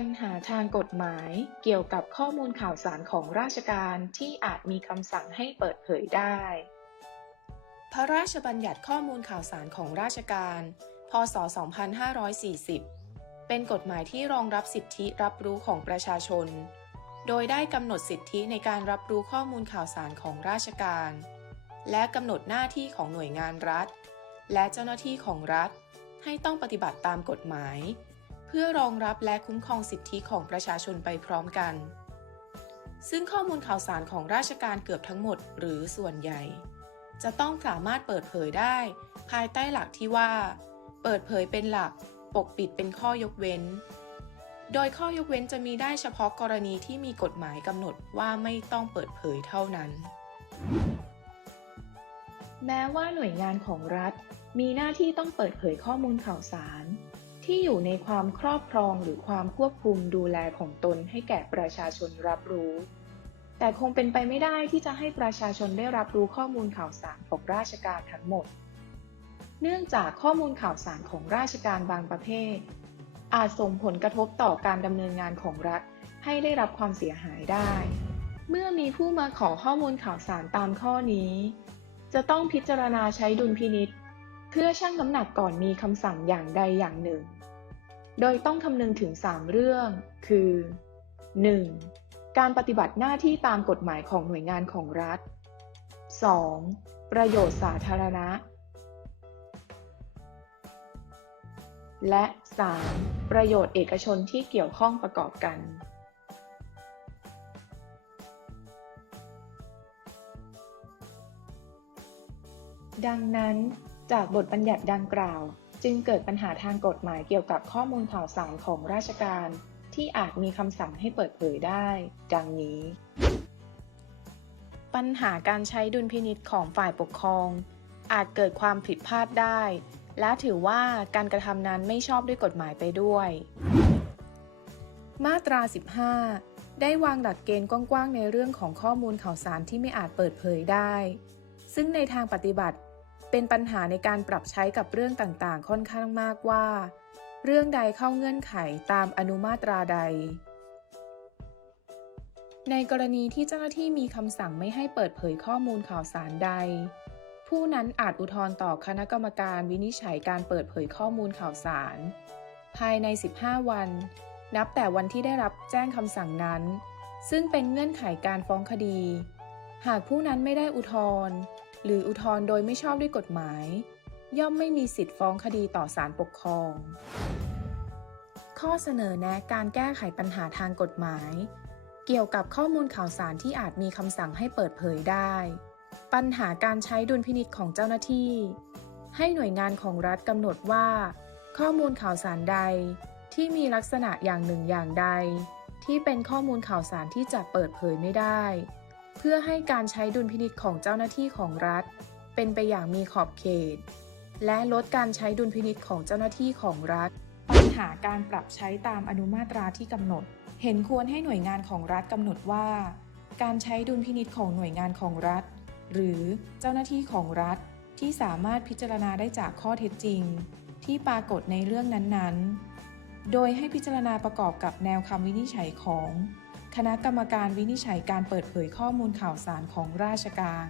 ปัญหาทางกฎหมายเกี่ยวกับข้อมูลข่าวสารของราชการที่อาจมีคำสั่งให้เปิดเผยได้ พระราชบัญญัติข้อมูลข่าวสารของราชการ พ.ศ.2540 เป็นกฎหมายที่รองรับสิทธิรับรู้ของประชาชน โดยได้กำหนดสิทธิในการรับรู้ข้อมูลข่าวสารของราชการ และกำหนดหน้าที่ของหน่วยงานรัฐ และเจ้าหน้าที่ของรัฐให้ต้องปฏิบัติตามกฎหมาย พื่อรองรับและคุ้มครองสิทธิของประชาชนไปพร้อมกัน ซึ่งข้อมูลข่าวสารของราชการเกือบทั้งหมดหรือส่วนใหญ่ จะต้องสามารถเปิดเผยได้ ภายใต้หลักที่ว่า เปิดเผยเป็นหลัก ปกปิดเป็นข้อยกเว้น โดยข้อยกเว้นจะมีได้เฉพาะกรณีที่มีกฎหมายกำหนดว่าไม่ต้องเปิดเผยเท่านั้น แม้ว่าหน่วยงานของรัฐมีหน้าที่ต้องเปิดเผยข้อมูลข่าวสาร ที่อยู่ในความครอบครองหรือความควบคุมดูแลของตนให้แก่ประชาชนรับรู้ แต่คงเป็นไปไม่ได้ที่จะให้ประชาชนได้รับรู้ข้อมูลข่าวสารของราชการทั้งหมด เนื่องจากข้อมูลข่าวสารของราชการบางประเภท อาจส่งผลกระทบต่อการดำเนินงานของรัฐให้ได้รับความเสียหายได้ เมื่อมีผู้มาขอข้อมูลข่าวสารตามข้อนี้ จะต้องพิจารณาใช้ดุลพินิษ เพื่อชั่งน้ำหนักก่อนมีคำสั่งอย่างใดอย่างหนึ่ง โดยต้องคำนึงถึง 3 เรื่อง คือ 1. การปฏิบัติหน้าที่ตามกฎหมายของหน่วยงานของรัฐ 2. ประโยชน์สาธารณะ และ 3. ประโยชน์เอกชนที่เกี่ยวข้องประกอบกันดังนั้น จากบทบัญญัติดังกล่าว จึงเกิดปัญหาทางกฎหมายเกี่ยวกับข้อมูลข่าวสารของราชการ ที่อาจมีคำสั่งให้เปิดเผยได้ ดังนี้ ปัญหาการใช้ดุลพินิษของฝ่ายปกครอง อาจเกิดความผิดพลาดได้ และถือว่าการกระทำนั้นไม่ชอบด้วยกฎหมายไปด้วย มาตรา 15 ได้วางหลักเกณฑ์กว้างๆในเรื่องของข้อมูลข่าวสารที่ไม่อาจเปิดเผยได้ ซึ่งในทางปฏิบัติ เป็นปัญหาในการปรับใช้กับเรื่องต่างๆ ค่อนข้างมากว่า เรื่องใดเข้าเงื่อนไขตามอนุมาตราใด ในกรณีที่เจ้าหน้าที่มีคำสั่งไม่ให้เปิดเผยข้อมูลข่าวสารใด ผู้นั้นอาจอุทธรณ์ต่อคณะกรรมการวินิจฉัยการเปิดเผยข้อมูลข่าวสาร ภายใน 15 วัน นับแต่วันที่ได้รับแจ้งคำสั่งนั้น ซึ่งเป็นเงื่อนไขการฟ้องคดี หากผู้นั้นไม่ได้อุทธรณ์ หรืออุทธรณ์โดยไม่ชอบด้วยกฎหมาย ย่อมไม่มีสิทธิ์ฟ้องคดีต่อศาลปกครอง ข้อเสนอแนะการแก้ไขปัญหาทางกฎหมาย เกี่ยวกับข้อมูลข่าวสารที่อาจมีคำสั่งให้เปิดเผยได้ ปัญหาการใช้ดุลพินิษของเจ้าหน้าที่ ให้หน่วยงานของรัฐกำหนดว่า ข้อมูลข่าวสารใดที่มีลักษณะอย่างหนึ่งอย่างใด ที่เป็นข้อมูลข่าวสารที่จะเปิดเผยไม่ได้ เพื่อให้การใช้ดุลพินิษของเจ้าหน้าที่ของรัฐ เป็นไปอย่างมีขอบเขต และลดการใช้ดุลพินิษของเจ้าหน้าที่ของรัฐ ปัญหาการปรับใช้ตามอนุมาตราที่กำหนด เห็นควรให้หน่วยงานของรัฐกำหนดว่า การใช้ดุลพินิษของหน่วยงานของรัฐ หรือเจ้าหน้าที่ของรัฐที่สามารถพิจารณาได้จากข้อเท็จจริง ที่ปรากฏในเรื่องนั้นๆ โดยให้พิจารณาประกอบกับแนวคำวินิจฉัยของ คณะกรรมการวินิจฉัยการเปิดเผยข้อมูลข่าวสารของราชการ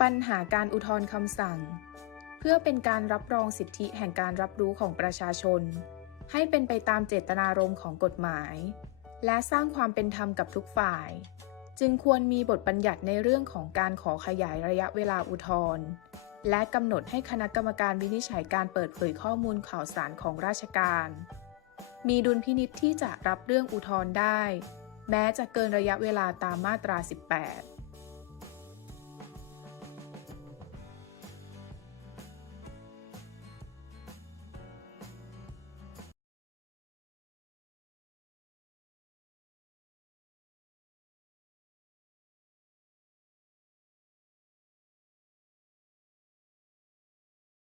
ปัญหาการอุทธรณ์คำสั่ง เพื่อเป็นการรับรองสิทธิแห่งการรับรู้ของประชาชน ให้เป็นไปตามเจตนารมณ์ของกฎหมาย และสร้างความเป็นธรรมกับทุกฝ่าย จึงควรมีบทบัญญัติในเรื่องของการขอขยายระยะเวลาอุทธรณ์และกำหนดให้คณะกรรมการวินิจฉัยการเปิดเผยข้อมูลข่าวสารของราชการ มีดุลพินิษที่จะรับเรื่องอุทธรณ์ได้ แม้จะเกินระยะเวลาตามมาตรา 18